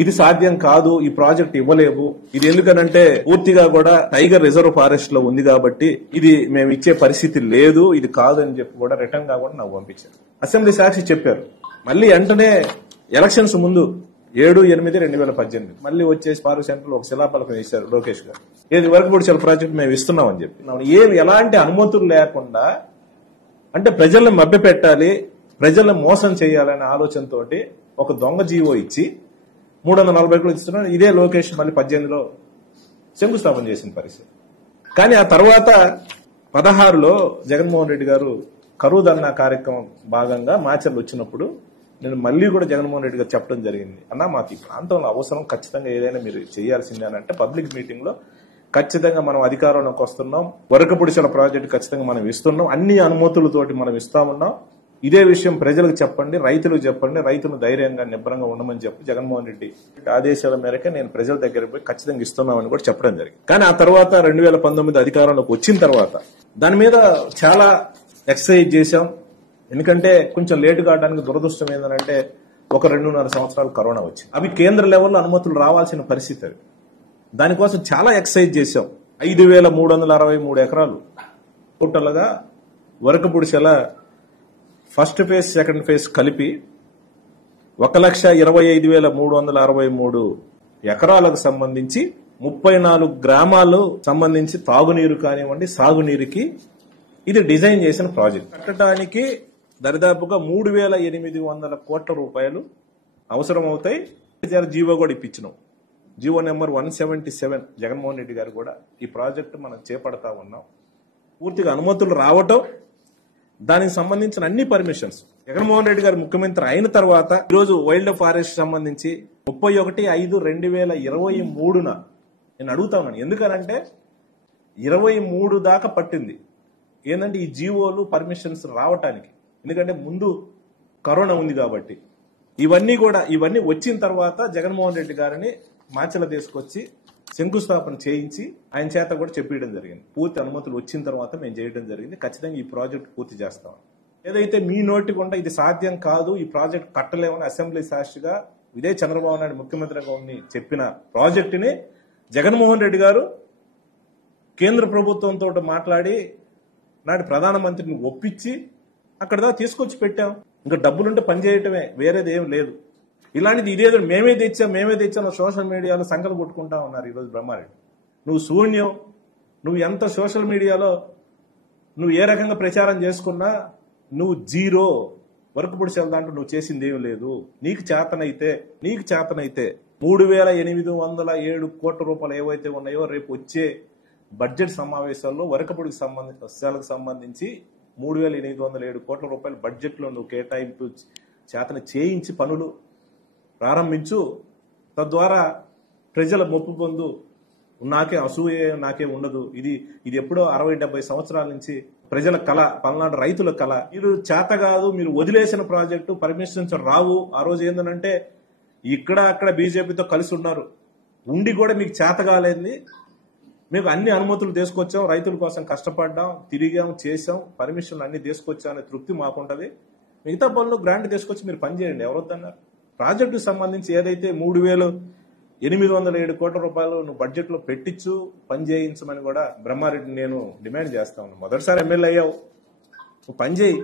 ఇది సాధ్యం కాదు, ఈ ప్రాజెక్ట్ ఇవ్వలేవు, ఇది ఎందుకనంటే పూర్తిగా కూడా టైగర్ రిజర్వ్ ఫారెస్ట్ లో ఉంది కాబట్టి ఇది మేము ఇచ్చే పరిస్థితి లేదు, ఇది కాదు అని చెప్పి కూడా రిటర్న్ గా కూడా నాకు పంపించారు. అసెంబ్లీ సాక్షి చెప్పారు. మళ్ళీ వెంటనే ఎలక్షన్స్ ముందు 7/8/2018 మళ్ళీ వచ్చేసి పారు సెంటర్ ఒక శిలాఫలకం వేశారు లోకేష్ గారు. ఏది వరకు కూడా చాలా ప్రాజెక్ట్ మేము ఇస్తున్నామని చెప్పి ఎలాంటి అనుమతులు లేకుండా, అంటే ప్రజల్ని మభ్యపెట్టాలి, ప్రజల్ని మోసం చేయాలనే ఆలోచనతోటి ఒక దొంగ జీవో ఇచ్చి 340 కోట్లు ఇస్తున్నారు. ఇదే లోకేష్ మళ్ళీ 18లో శంకుస్థాపన చేసిన పరిస్థితి. కానీ ఆ తర్వాత 16లో జగన్మోహన్ రెడ్డి గారు కరువు ధర్నా కార్యక్రమం భాగంగా మాచర్లు వచ్చినప్పుడు నేను మళ్ళీ కూడా జగన్మోహన్ రెడ్డి గారు చెప్పడం జరిగింది, అన్నా మాకు ఈ ప్రాంతంలో అవసరం, ఖచ్చితంగా ఏదైనా మీరు చేయాల్సిందే అని అంటే పబ్లిక్ మీటింగ్ లో ఖచ్చితంగా మనం అధికారంలోకి వస్తున్నాం, వరకపుడిసల ప్రాజెక్టు ఖచ్చితంగా మనం ఇస్తున్నాం, అన్ని అనుమతులతోటి మనం ఇస్తా ఉన్నాం, ఇదే విషయం ప్రజలకు చెప్పండి, రైతులకు చెప్పండి, రైతులు ధైర్యంగా నిబ్బరంగా ఉండమని చెప్పి జగన్మోహన్ రెడ్డి ఆదేశాల మేరకే నేను ప్రజల దగ్గరికి పోయి ఖచ్చితంగా ఇస్తున్నామని కూడా చెప్పడం జరిగింది. కానీ ఆ తర్వాత 2019 అధికారంలోకి వచ్చిన తర్వాత దాని మీద చాలా ఎక్సర్సైజ్ చేశాం. ఎందుకంటే కొంచెం లేటు కావడానికి దురదృష్టం ఏంటంటే 1-2.5 సంవత్సరాలు కరోనా వచ్చింది. అవి కేంద్ర లెవెల్లో అనుమతులు రావాల్సిన పరిస్థితి. అవి దానికోసం చాలా ఎక్సర్సైజ్ చేశాం. 5,363 ఎకరాలు టోటల్ గా వరకపుడిసెల ఫస్ట్ ఫేజ్ సెకండ్ ఫేజ్ కలిపి 1,25,363 ఎకరాలకు సంబంధించి 34 గ్రామాలు సంబంధించి తాగునీరు కానివ్వండి, సాగునీరుకి ఇది డిజైన్ చేసిన ప్రాజెక్ట్. కట్టడానికి దరిదాపుగా 3,800 కోట్ల రూపాయలు అవసరం అవుతాయి. జీవో కూడా ఇప్పించినాం. జీవో నెంబర్ 177 జగన్మోహన్ రెడ్డి గారు కూడా ఈ ప్రాజెక్టు మనం చేపడతా ఉన్నాం. పూర్తిగా అనుమతులు రావటం, దానికి సంబంధించిన అన్ని పర్మిషన్స్ జగన్మోహన్ రెడ్డి గారు ముఖ్యమంత్రి అయిన తర్వాత ఈరోజు వైల్డ్ ఫారెస్ట్ సంబంధించి 31/5/2023 నేను అడుగుతా ఉన్నాను. ఎందుకనంటే 23 దాకా పట్టింది ఏంటంటే ఈ జీవోలు పర్మిషన్స్ రావటానికి. ఎందుకంటే ముందు కరోనా ఉంది కాబట్టి ఇవన్నీ వచ్చిన తర్వాత జగన్మోహన్ రెడ్డి గారిని మాచర్ల తీసుకొచ్చి శంకుస్థాపన చేయించి ఆయన చేత కూడా చెప్పడం జరిగింది. పూర్తి అనుమతులు వచ్చిన తర్వాత మేము చేయడం జరిగింది. ఖచ్చితంగా ఈ ప్రాజెక్ట్ పూర్తి చేస్తాం. ఏదైతే మీ నోటి గుండా ఇది సాధ్యం కాదు, ఈ ప్రాజెక్ట్ కట్టలేమని అసెంబ్లీ సాక్షిగా ఇదే చంద్రబాబు నాయుడు ముఖ్యమంత్రిగా ఉండి చెప్పిన ప్రాజెక్టుని జగన్మోహన్ రెడ్డి గారు కేంద్ర ప్రభుత్వంతో మాట్లాడి నాటి ప్రధానమంత్రిని ఒప్పించి అక్కడ దాకా తీసుకొచ్చి పెట్టాం. ఇంకా డబ్బులుంటే పనిచేయటమే, వేరేది ఏం లేదు. ఇలాంటిది ఇదేదో మేమే తెచ్చాం సోషల్ మీడియాలో సంకలు కొట్టుకుంటా ఉన్నారు ఈరోజు బ్రహ్మారెడ్డి. నువ్వు శూన్యం, నువ్వు ఎంత సోషల్ మీడియాలో నువ్వు ఏ రకంగా ప్రచారం చేసుకున్నా నువ్వు జీరో. వరకపుడిసెల దాంట్లో నువ్వు చేసింది ఏం లేదు. నీకు చేతనైతే 3,807 కోట్ల రూపాయలు ఏవైతే ఉన్నాయో రేపు వచ్చే బడ్జెట్ సమావేశాల్లో వరకపుడిసెలకు సంబంధించి 3,807 కోట్ల రూపాయలు బడ్జెట్ లో నువ్వు కేటాయింపు చేతన చేయించి పనులు ప్రారంభించు. తద్వారా ప్రజల మొప్పు పొందు. నాకే అసూయ నాకే ఉండదు. ఇది ఎప్పుడో 60-70 సంవత్సరాల నుంచి ప్రజల కళ, పల్నాడు రైతుల కళ. మీరు చేత కాదు, మీరు వదిలేసిన ప్రాజెక్టు పర్మిషన్స్ రావు. ఆ రోజు ఏంటంటే ఇక్కడ అక్కడ బీజేపీతో కలిసి ఉన్నారు, ఉండి కూడా మీకు చేత కాలేంది. మీకు అన్ని అనుమతులు తీసుకొచ్చాం, రైతుల కోసం కష్టపడ్డాం, తిరిగాం, చేసాం, పర్మిషన్లు అన్ని తీసుకొచ్చాం అనే తృప్తి మాకుంటది. మిగతా పనులు గ్రాంట్ తీసుకొచ్చి మీరు పనిచేయండి, ఎవరొద్దన్నారు. ప్రాజెక్టుకు సంబంధించి ఏదైతే 3,807 కోట్ల రూపాయలు నువ్వు బడ్జెట్ లో పెట్టించు, పని చేయించమని కూడా బ్రహ్మారెడ్డి నేను డిమాండ్ చేస్తా ఉన్నాను. మొదటిసారి ఎమ్మెల్యే అయ్యావు, నువ్వు పని చేయి.